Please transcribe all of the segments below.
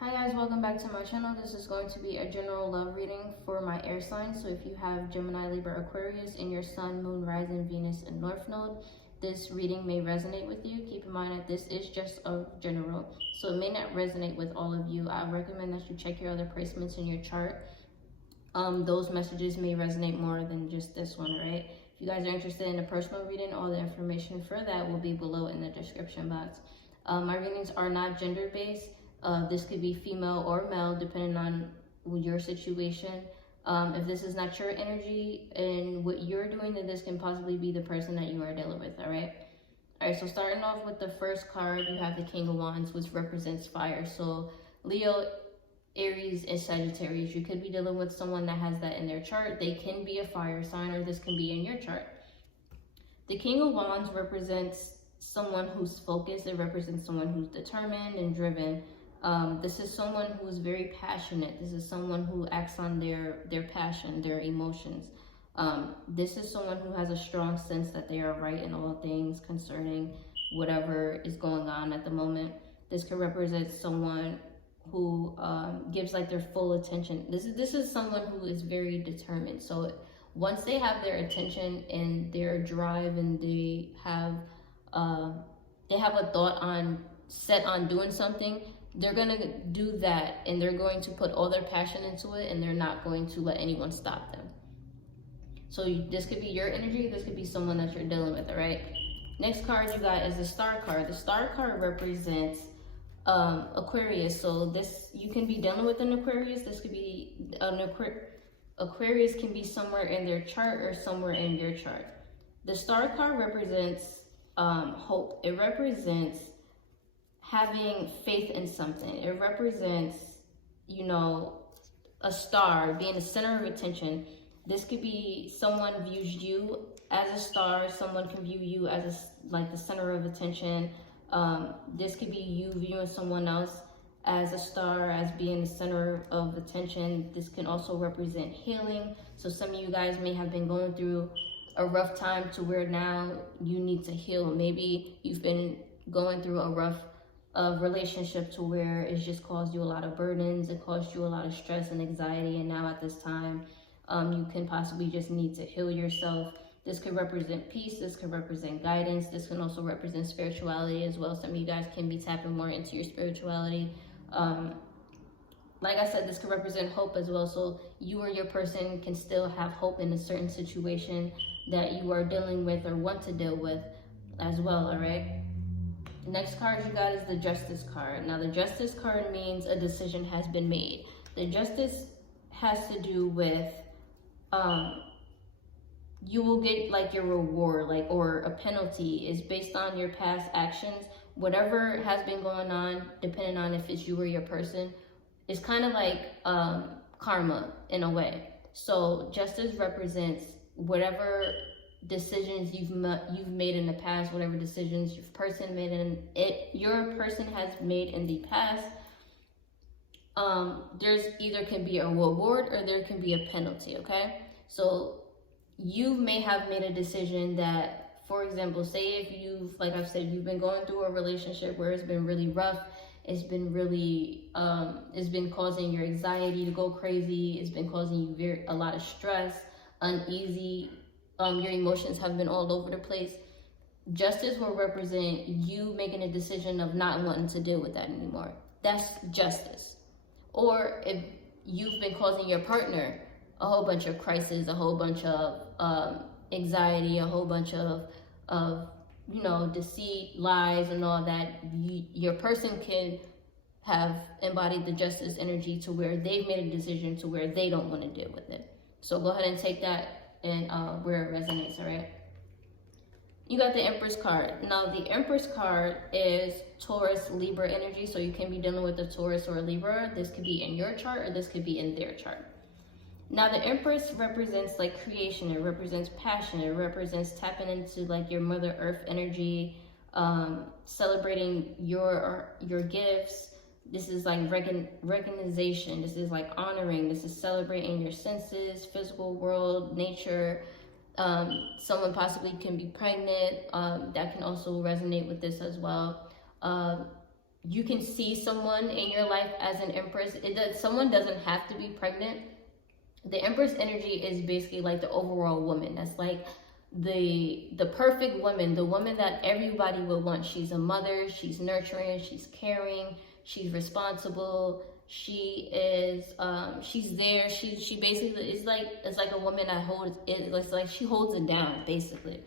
Hi guys, welcome back to my channel. This is going to be a general love reading for my air signs. So if you have Gemini, Libra, Aquarius in your sun, moon, rising, Venus, and north node, this reading may resonate with you. Keep in mind that this is just a general, so it may not resonate with all of you. I recommend that you check your other placements in your chart. Those messages may resonate more than just this one, right? If you guys are interested in a personal reading, all the information for that will be below in the description box. My readings are not gender based. This could be female or male depending on your situation. If this is not your energy and what you're doing, then this can possibly be the person that you are dealing with. All right, so starting off with the first card, you have the King of Wands, which represents fire. So Leo, Aries, and Sagittarius, you could be dealing with someone that has that in their chart. They can be a fire sign, or this can be in your chart. The King of Wands represents someone who's focused. It represents someone who's determined and driven. This is someone who is very passionate. This is someone who acts on their passion, their emotions. This is someone who has a strong sense that they are right in all things concerning whatever is going on at the moment. This could represent someone who gives like their full attention. This is someone who is very determined. So once they have their attention and their drive, and they have a thought set on doing something, they're going to do that, and they're going to put all their passion into it, and they're not going to let anyone stop them. So this could be your energy. This could be someone that you're dealing with. All right, next card you got is the Star card. The Star card represents Aquarius. So this, you can be dealing with an Aquarius. This could be Aquarius can be somewhere in their chart or somewhere in your chart. The Star card represents hope. It represents having faith in something. It represents, a star, being the center of attention. This could be someone views you as a star. Someone can view you as like the center of attention. This could be you viewing someone else as a star, as being the center of attention. This can also represent healing. So some of you guys may have been going through a rough time to where now you need to heal. Maybe you've been going through a rough relationship to where it's just caused you a lot of burdens. It caused you a lot of stress and anxiety, and now at this time you can possibly just need to heal yourself. This could represent peace. This could represent guidance. This can also represent spirituality as well. Some of you guys can be tapping more into your spirituality. Like I said, this could represent hope as well. So you or your person can still have hope in a certain situation that you are dealing with or want to deal with as well. All right, next card you got is the Justice card. Now the Justice card means a decision has been made. The Justice has to do with you will get like your reward, like, or a penalty is based on your past actions. Whatever has been going on, depending on if it's you or your person, it's kind of like karma in a way. So justice represents whatever decisions you've made in the past, whatever decisions your person has made in the past. There's either can be a reward or there can be a penalty. Okay, so you may have made a decision that, for example, say if you've, like I've said, you've been going through a relationship where it's been really rough. It's been really, it's been causing your anxiety to go crazy. It's been causing you a lot of stress, uneasy. Your emotions have been all over the place. Justice will represent you making a decision of not wanting to deal with that anymore. That's justice. Or if you've been causing your partner a whole bunch of crisis, a whole bunch of anxiety, a whole bunch of deceit, lies, and all that, your person can have embodied the justice energy to where they've made a decision to where they don't want to deal with it. So go ahead and take that and where it resonates. All right, you got the Empress card. Now the Empress card is Taurus, Libra energy. So you can be dealing with a Taurus or a Libra. This could be in your chart or this could be in their chart. Now the Empress represents like creation. It represents passion. It represents tapping into like your Mother Earth energy, celebrating your gifts. This is like recognition. This is like honoring. This is celebrating your senses, physical world, nature. Someone possibly can be pregnant. That can also resonate with this as well. you can see someone in your life as an empress. Someone doesn't have to be pregnant. The empress energy is basically like the overall woman. That's like the perfect woman, the woman that everybody would want. She's a mother, she's nurturing, she's caring, she's responsible, she is she's there, she basically is like, it's like a woman that holds it, it's like she holds it down basically.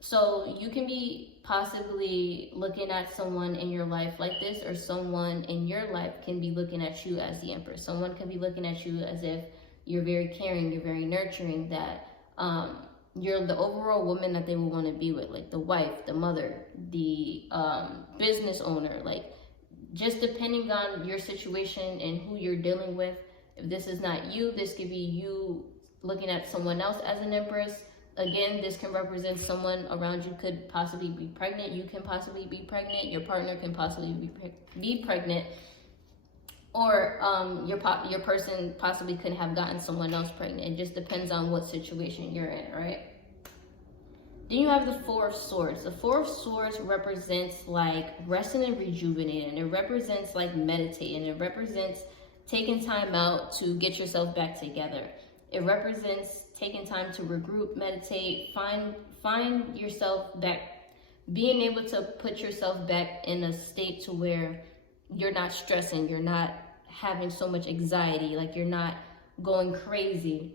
So you can be possibly looking at someone in your life like this, or someone in your life can be looking at you as the empress. Someone can be looking at you as if you're very caring, you're very nurturing, that you're the overall woman that they will want to be with, like the wife, the mother, the business owner, like just depending on your situation and who you're dealing with. If this is not you, this could be you looking at someone else as an empress. Again, this can represent someone around you could possibly be pregnant. You can possibly be pregnant. Your partner can possibly be pregnant. Or your person possibly could have gotten someone else pregnant. It just depends on what situation you're in, right? Then you have the Four of Swords. The Four of Swords represents like resting and rejuvenating. It represents like meditating. It represents taking time out to get yourself back together. It represents taking time to regroup, meditate, find yourself back, being able to put yourself back in a state to where you're not stressing, you're not having so much anxiety, like you're not going crazy.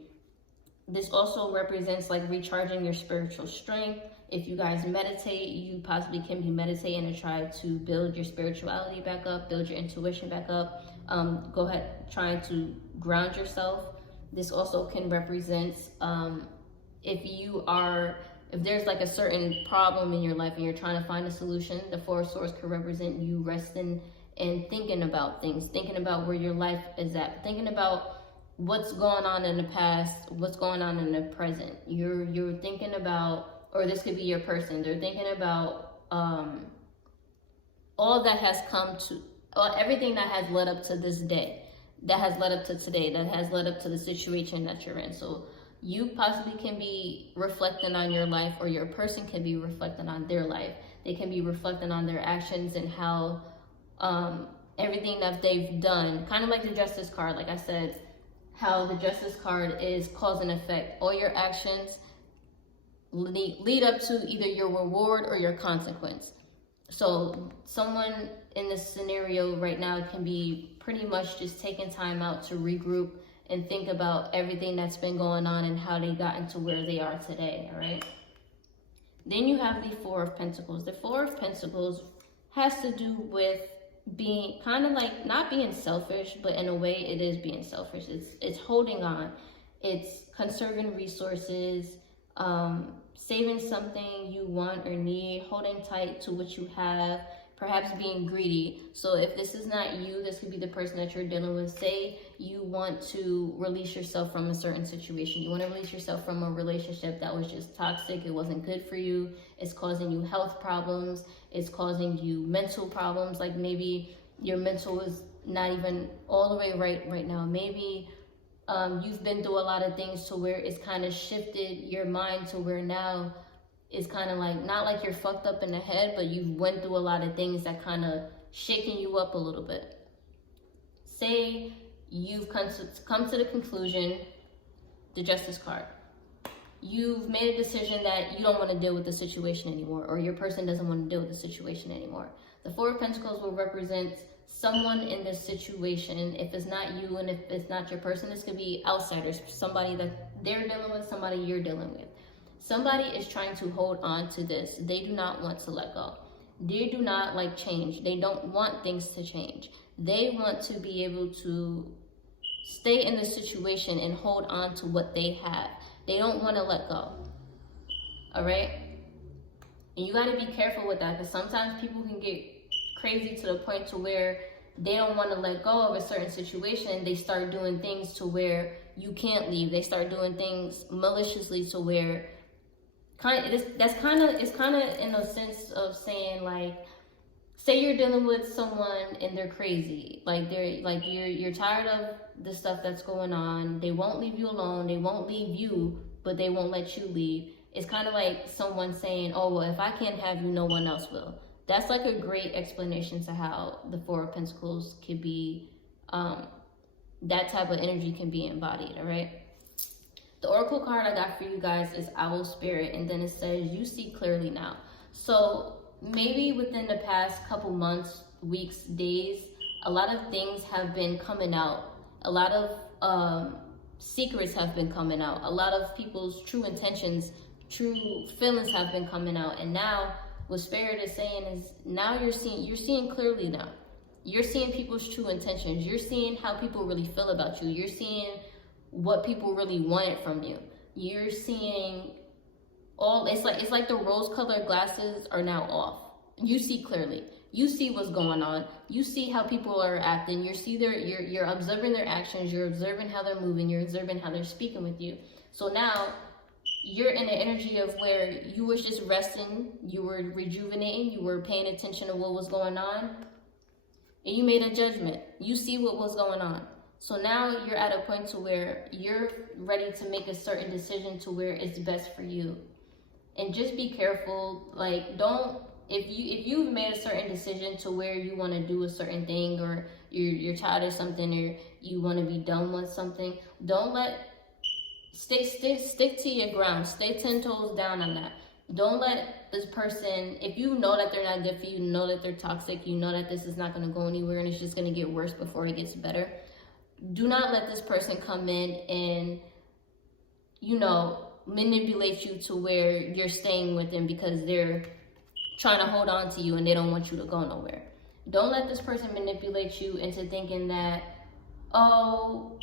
This also represents like recharging your spiritual strength. If you guys meditate, you possibly can be meditating to try to build your spirituality back up, build your intuition back up. Go ahead, trying to ground yourself. This also can represent if there's like a certain problem in your life and you're trying to find a solution, the Four of Swords could represent you resting and thinking about things, thinking about where your life is at, thinking about what's going on in the past, what's going on in the present. You're thinking about, or this could be your person, they're thinking about all that has come to, everything that has led up to this day, that has led up to today, that has led up to the situation that you're in. So you possibly can be reflecting on your life, or your person can be reflecting on their life. They can be reflecting on their actions and how everything that they've done, kind of like the Justice card, like I said, how the Justice card is cause and effect. All your actions lead up to either your reward or your consequence. So someone in this scenario right now can be pretty much just taking time out to regroup and think about everything that's been going on and how they gotten to where they are today, all right? Then you have the Four of Pentacles. The Four of Pentacles has to do with being kind of like not being selfish, but in a way it is being selfish. It's holding on, it's conserving resources, saving something you want or need, holding tight to what you have, perhaps being greedy. So if this is not you, this could be the person that you're dealing with. Say you want to release yourself from a certain situation. You want to release yourself from a relationship that was just toxic. It wasn't good for you. It's causing you health problems. It's causing you mental problems. Like maybe your mental is not even all the way right now. Maybe you've been through a lot of things to where it's kind of shifted your mind to where now it's kind of like, not like you're fucked up in the head, but you've went through a lot of things that kind of shaking you up a little bit. Say you've come to the conclusion, the Justice card. You've made a decision that you don't want to deal with the situation anymore, or your person doesn't want to deal with the situation anymore. The Four of Pentacles will represent someone in this situation. If it's not you and if it's not your person, this could be outsiders, somebody that they're dealing with, somebody you're dealing with. Somebody is trying to hold on to this. They do not want to let go. They do not like change. They don't want things to change. They want to be able to stay in the situation and hold on to what they have. They don't want to let go. All right? And you got to be careful with that, because sometimes people can get crazy to the point to where they don't want to let go of a certain situation. They start doing things to where you can't leave. They start doing things maliciously to where it's kind of in a sense of saying, like, say you're dealing with someone and they're crazy, like you're tired of the stuff that's going on. They won't leave you alone. They won't leave you, but they won't let you leave. It's kind of like someone saying, oh, well, if I can't have you, no one else will. That's like a great explanation to how the Four of Pentacles could be, that type of energy can be embodied, all right? The oracle card I got for you guys is Owl Spirit, and then it says, you see clearly now. So maybe within the past couple months, weeks, days, a lot of things have been coming out. A lot of secrets have been coming out. A lot of people's true intentions, true feelings have been coming out. And now what Spirit is saying is, now you're seeing clearly now. You're seeing people's true intentions. You're seeing how people really feel about you. You're seeing what people really wanted from you. You're seeing all, it's like the rose-colored glasses are now off. You see clearly. You see what's going on. You see how people are acting. You're observing their actions. You're observing how they're moving. You're observing how they're speaking with you. So now you're in the energy of where you was just resting. You were rejuvenating. You were paying attention to what was going on. And you made a judgment. You see what was going on. So now you're at a point to where you're ready to make a certain decision to where it's best for you. And just be careful. Like, if you've made a certain decision to where you want to do a certain thing, or you're tired of something, or you want to be done with something, stick to your ground. Stay 10 toes down on that. Don't let this person, if you know that they're not good for you, know that they're toxic, you know that this is not going to go anywhere and it's just going to get worse before it gets better. Do not let this person come in and, manipulate you to where you're staying with them because they're trying to hold on to you and they don't want you to go nowhere. Don't let this person manipulate you into thinking that, I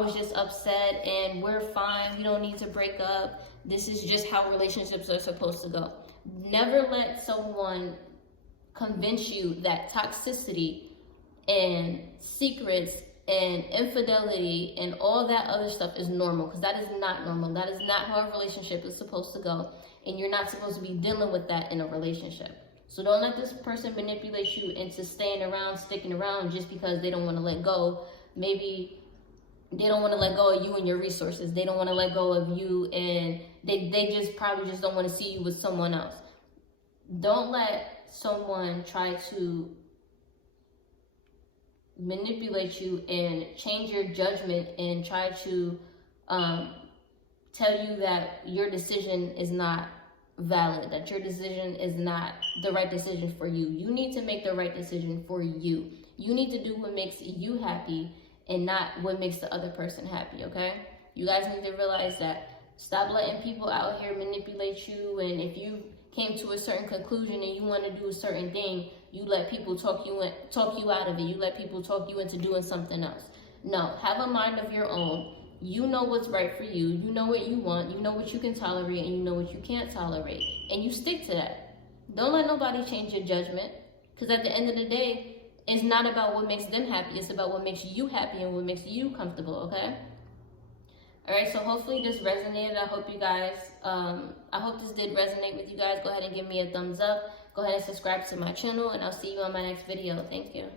was just upset and we're fine. We don't need to break up. This is just how relationships are supposed to go. Never let someone convince you that toxicity and secrets and infidelity and all that other stuff is normal, because that is not normal. That is not how a relationship is supposed to go, and you're not supposed to be dealing with that in a relationship. So don't let this person manipulate you into sticking around just because they don't want to let go. Maybe they don't want to let go of you and your resources. They don't want to let go of you, and they just probably just don't want to see you with someone else. Don't let someone try to manipulate you and change your judgment and try to tell you that your decision is not valid, that your decision is not the right decision for you. You need to make the right decision for you. You need to do what makes you happy and not what makes the other person happy, okay? You guys need to realize that. Stop letting people out here manipulate you, and if you came to a certain conclusion and you want to do a certain thing, you let people talk you out of it. You let people talk you into doing something else. No, have a mind of your own. You know what's right for you. You know what you want. You know what you can tolerate, and you know what you can't tolerate. And you stick to that. Don't let nobody change your judgment, because at the end of the day, it's not about what makes them happy. It's about what makes you happy and what makes you comfortable, okay? All right, so hopefully this resonated. I hope this did resonate with you guys. Go ahead and give me a thumbs up. Go ahead and subscribe to my channel, and I'll see you on my next video. Thank you.